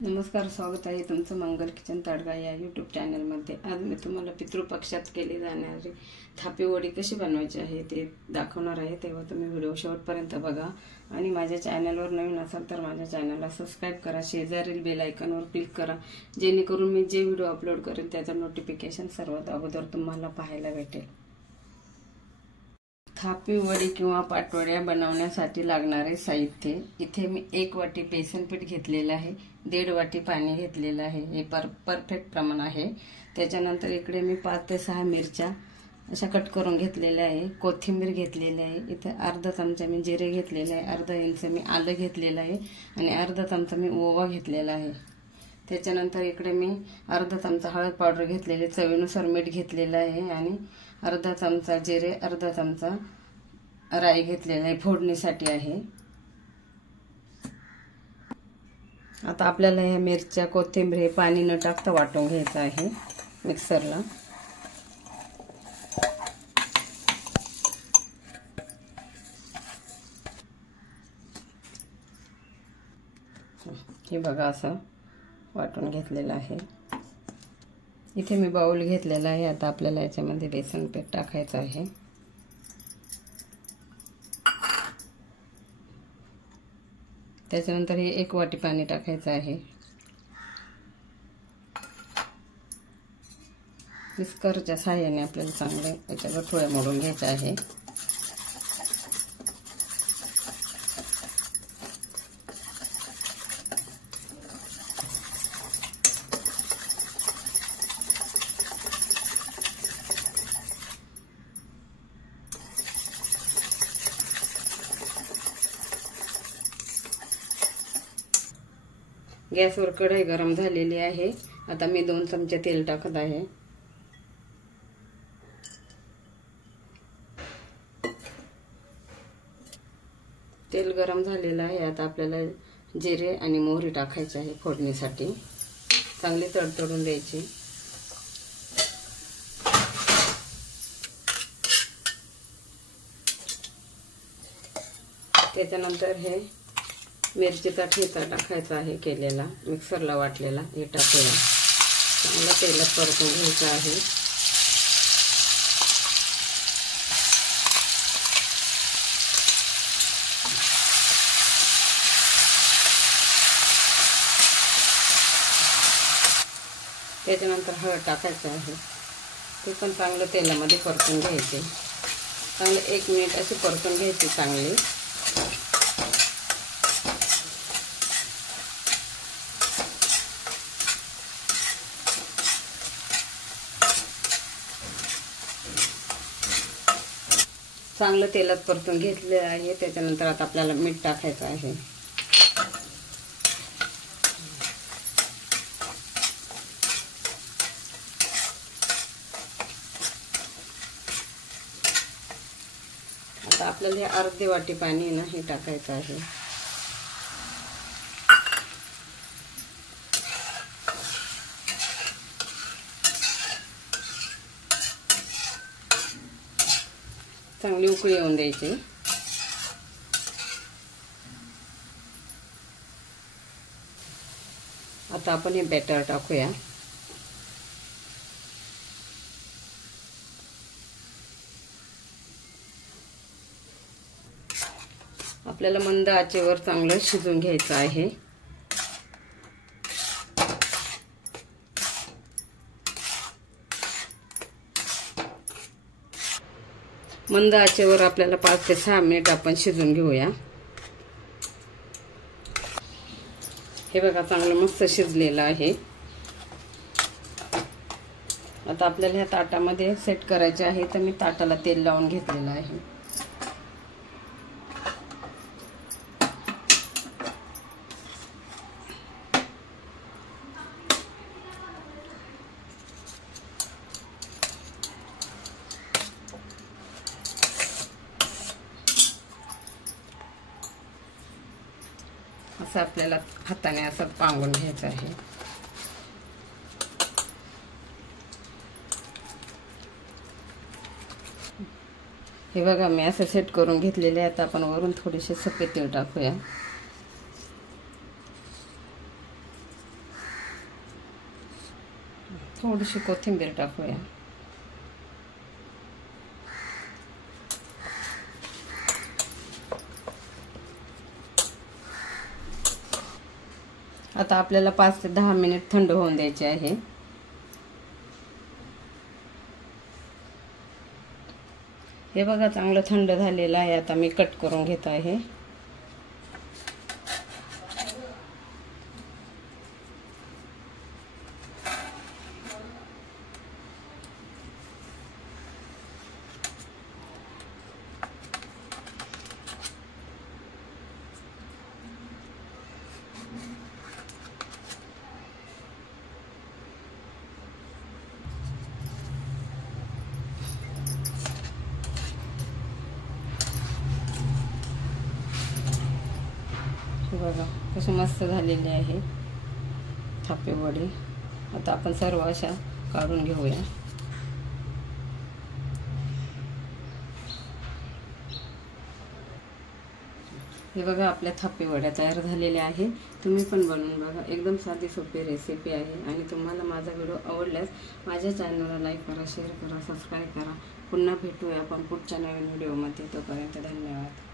नमस्कार, स्वागत आहे तुमचं मंगल किचन ताडगा या यूट्यूब चॅनलमध्ये। आज मी तुम्हाला पितृपक्षात केली जाणारी थापी वडी कशी बनवायची आहे ते दाखवणार आहे, तेव्हा तुम्ही व्हिडिओ शेवटपर्यंत बघा। आणि माझ्या चॅनलवर नवीन असाल तर माझ्या चॅनलला सबस्क्राइब करा, शेजारील बेल आयकॉनवर क्लिक करा, जेणेकरून मी जे व्हिडिओ अपलोड करेन त्याचं नोटिफिकेशन सर्वात अगोदर तुम्हाला पाहायला भेटेल। थापी वडी किंवा पाटवड्या बनवण्यासाठी लागणारे साहित्य इथे मी 1 वाटी बेसन पीठ घेतलेलं आहे, 1.5 वाटी पाणी घेतलेलं आहे, हे परफेक्ट प्रमाण आहे। त्याच्यानंतर इकडे मी 5 ते 6 मिरच्या अशा कट करून घेतलेल्या आहे, कोथिंबीर घेतलेली आहे, इथे अर्धा चमचा मी जिरे घेतलेले आहे, अर्धा इंच मी आलं घेतलेलं आहे आणि अर्धा चमचा मी ओवा घेतलेला आहे। त्याच्यानंतर इकडे मी अर्धा चमचा हळद पावडर घेतलेले, चवीनुसार मीठ घेतलेलं आहे आणि अर्धा चमचा जिरे, अर्धा चमचा राई घेतलेला आहे, फोडणीसाठी आहे। आता आपल्याला ह्या मिरच्या कोथिंबीर हे पाणी न टाकता वाटून घ्यायचं आहे मिक्सरला। हे बघा असं वाटून घेतलेलं आहे। इथे मी बाउल घेतलेला आहे। आता आपल्याला याच्यामध्ये बेसन पीठ टाकायचं आहे। त्याच्यानंतर हे 1 वाटी पाणी टाकायचं आहे। विस्करच्या सहाय्याने आपल्याला चांगले याच्यावर थोड्या मोडून घ्यायचं आहे। गॅसवर कढई गरम झालेली आहे। आता मी 2 चमचे तेल टाकत आहे। तेल गरम झालेलं आहे। आता आपल्याला जिरे आणि मोहरी टाकायची आहे फोडणीसाठी, चांगली तडतडून द्यायची। त्याच्यानंतर हे मिरचीचा ठेचा टाकायचा आहे केलेला, मिक्सरला वाटलेला, हे टाकूया। चांगलं तेलात परतून घ्यायचं आहे। त्याच्यानंतर हळद टाकायचं आहे, ते पण चांगलं तेलामध्ये परतून घ्यायचे। चांगलं 1 मिनिट अशी परतून घ्यायची चांगली। चांगलं तेलात परतून घेतले आहे। त्याच्यानंतर आता आपल्याला मीठ टाकायचं आहे। आता आपल्याला हे अर्धी वाटी पाणी ना हे टाकायचं आहे। चांगली उकळी येऊन द्यायची। आता आपण हे बॅटर टाकूया। आपल्याला मंद आचेवर चांगलं शिजवून घ्यायचं आहे। मंद आचेवर आपल्याला 5 ते 6 मिनिट आपण शिजवून घेऊया। हे बघा चांगलं मस्त शिजलेलं आहे। आता आपल्याला ह्या ताटामध्ये सेट करायचे आहे, तर मी ताटाला तेल लावून घेतलेलं आहे। असं आपल्याला हाताने असं पांगून घ्यायचं आहे। हे बघा मी असं सेट करून घेतलेले आहे। आता आपण वरून थोडेसे सफेद तेल टाकूया। थोडीशी कोथिंबीर टाकूया. आता आपल्याला 5 ते 10 मिनिट थंड होऊन द्यायचे आहे. हे बघा चांगलं थंड झालेलं आहे. आता मी कट करून घेत आहे. बघा कसे मस्त झालेले आहे थापे वडे. आता आपण सर्व अशा काढून घेऊया. हे बघा आपल्या थापे वड्या तयार झालेल्या आहे. तुम्ही पण बनवून बघा. एकदम साधी सोपी रेसिपी आहे. आणि तुम्हाला माझा व्हिडिओ आवडल्यास माझ्या चॅनलला लाईक करा, शेअर करा, सबस्क्राईब करा. पुन्हा भेटूया आपण पुढच्या नवीन व्हिडिओमध्ये. तोपर्यंत धन्यवाद.